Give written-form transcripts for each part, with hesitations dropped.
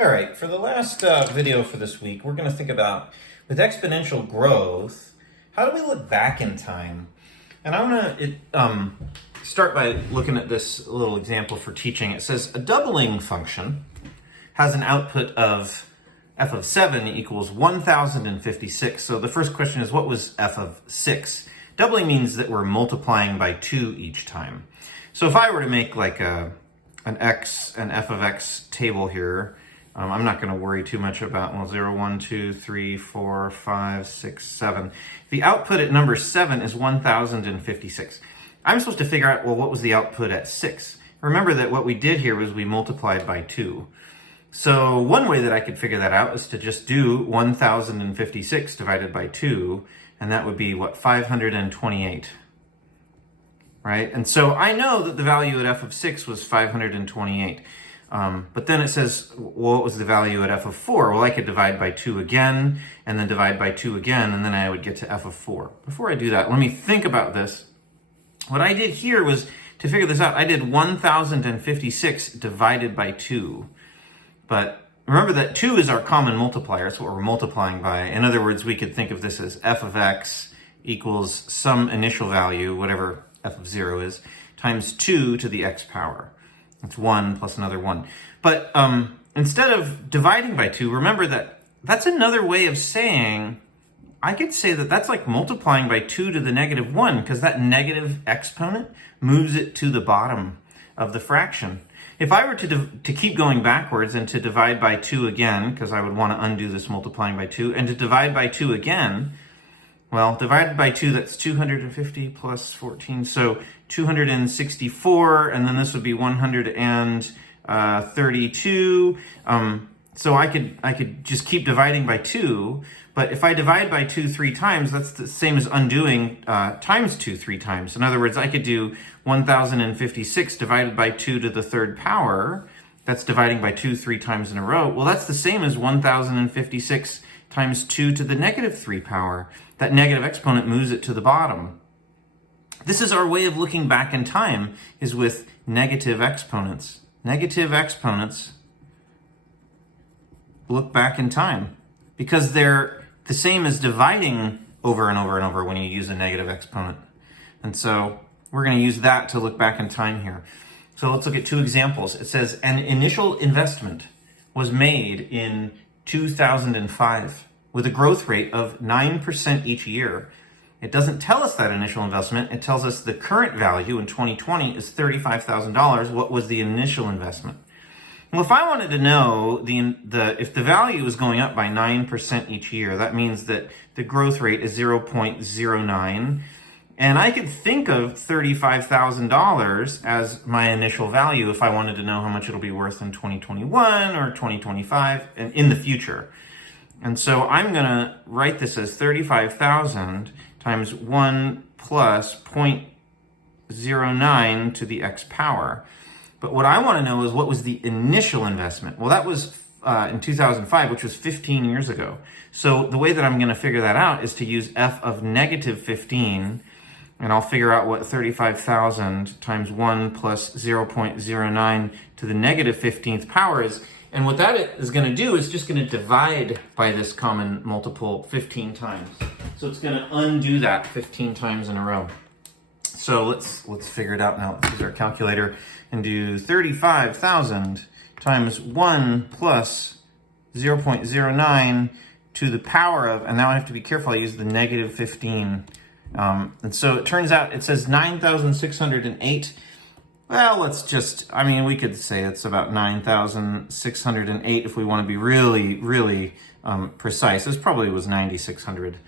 All right, for the last video for this week, we're going to think about, with exponential growth, how do we look back in time? And I want to start by looking at this little example for teaching. It says a doubling function has an output of f of 7 equals 1056. So the first question is, what was f of 6? Doubling means that we're multiplying by 2 each time. So if I were to make like an f of x table here, I'm not going to worry too much about, well, 0, 1, 2, 3, 4, 5, 6, 7. The output at number 7 is 1056. I'm supposed to figure out, well, what was the output at 6? Remember that what we did here was we multiplied by 2. So one way that I could figure that out is to just do 1056 divided by 2, and that would be, what, 528. Right? And so I know that the value at f of 6 was 528. But then it says, well, what was the value at f of 4? Well, I could divide by 2 again, and then divide by 2 again, and then I would get to f of 4. Before I do that, let me think about this. What I did here was, to figure this out, I did 1056 divided by 2. But remember that 2 is our common multiplier. It's what we're multiplying by. In other words, we could think of this as f of x equals some initial value, whatever f of 0 is, times 2 to the x power. It's 1 plus another 1. But instead of dividing by 2, remember that that's another way of saying, I could say that that's like multiplying by 2 to the negative 1, because that negative exponent moves it to the bottom of the fraction. If I were to keep going backwards and to divide by 2 again, because I would want to undo this multiplying by 2, and to divide by 2 again, well, divided by 2, that's 250 plus 14, so 264, and then this would be 132. So I could just keep dividing by 2, but if I divide by 2 3 times, that's the same as undoing times 2 3 times. In other words, I could do 1056 divided by 2 to the third power. That's dividing by 2 3 times in a row. Well, that's the same as 1056 times 2 to the negative 3 power. That negative exponent moves it to the bottom. This is our way of looking back in time, is with negative exponents. Negative exponents look back in time because they're the same as dividing over and over and over when you use a negative exponent. And so we're going to use that to look back in time here. So let's look at 2 examples. It says an initial investment was made in 2005 with a growth rate of 9% each year. It doesn't tell us that initial investment. It tells us the current value in 2020 is $35,000. What was the initial investment? Well, if I wanted to know if the value is going up by 9% each year, that means that the growth rate is 0.09. And I could think of $35,000 as my initial value if I wanted to know how much it'll be worth in 2021 or 2025 and in the future. And so I'm going to write this as 35,000 times 1 plus 0.09 to the x power. But what I want to know is, what was the initial investment? Well, that was in 2005, which was 15 years ago. So the way that I'm going to figure that out is to use f of negative 15, and I'll figure out what 35,000 times 1 plus 0.09 to the negative 15th power is. And what that is going to do is just going to divide by this common multiple 15 times. So it's going to undo that 15 times in a row. So let's figure it out now. Let's use our calculator and do 35,000 times 1 plus 0.09 to the power of, and now I have to be careful, I use the negative 15. And so it turns out it says 9,608. Well, we could say it's about 9,608 if we want to be really, really precise. This probably was 9,600.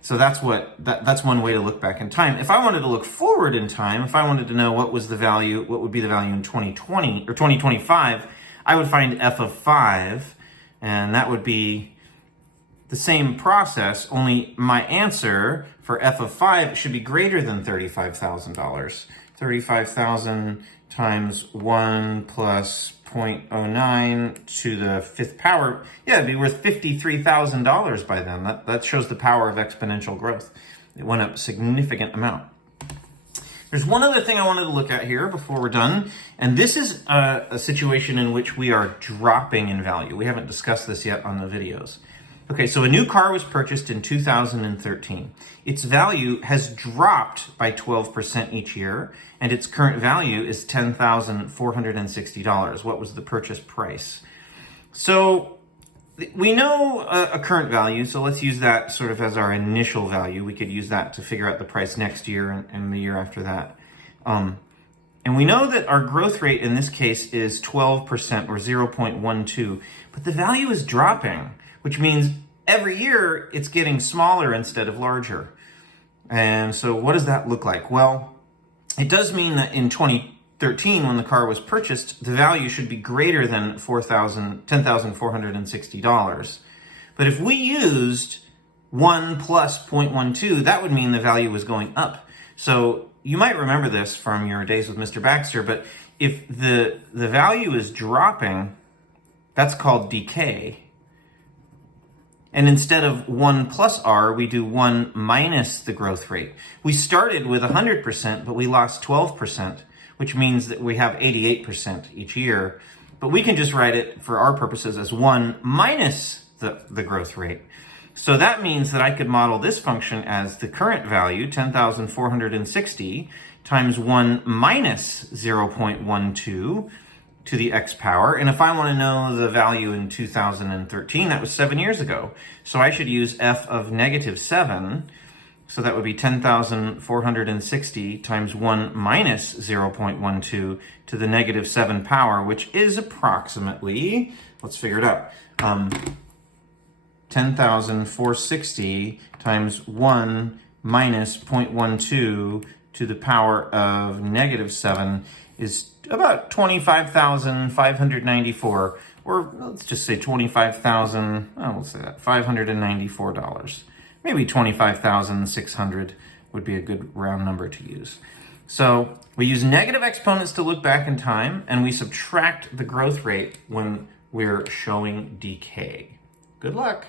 So that's one way to look back in time. If I wanted to look forward in time, if I wanted to know what would be the value in 2020 or 2025, I would find f of 5, and that would be the same process, only my answer for f of 5 should be greater than $35,000. 35,000 times 1 plus 0.09 to the 5th power, yeah, it'd be worth $53,000 by then. That shows the power of exponential growth. It went up a significant amount. There's one other thing I wanted to look at here before we're done, and this is a situation in which we are dropping in value. We haven't discussed this yet on the videos. Okay, so a new car was purchased in 2013. Its value has dropped by 12% each year, and its current value is $10,460. What was the purchase price? So we know a current value, so let's use that sort of as our initial value. We could use that to figure out the price next year and the year after that. And we know that our growth rate in this case is 12% or 0.12, but the value is dropping, which means every year it's getting smaller instead of larger. And so what does that look like? Well, it does mean that in 2013, when the car was purchased, the value should be greater than $10,460. But if we used 1 plus 0.12, that would mean the value was going up. So you might remember this from your days with Mr. Baxter, but if the value is dropping, that's called decay. And instead of 1 plus r, we do 1 minus the growth rate. We started with 100%, but we lost 12%, which means that we have 88% each year. But we can just write it, for our purposes, as 1 minus the growth rate. So that means that I could model this function as the current value, 10,460, times 1 minus 0.12 to the x power. And if I want to know the value in 2013, that was 7 years ago. So I should use f of negative 7. So that would be 10,460 times 1 minus 0.12 to the negative 7 power, which is approximately, let's figure it out, 10,460 times 1 minus 0.12 to the power of negative 7 is about 25,594, or let's just say 25,000, let's say that, $594. Maybe 25,600 would be a good round number to use. So we use negative exponents to look back in time, and we subtract the growth rate when we're showing decay. Good luck.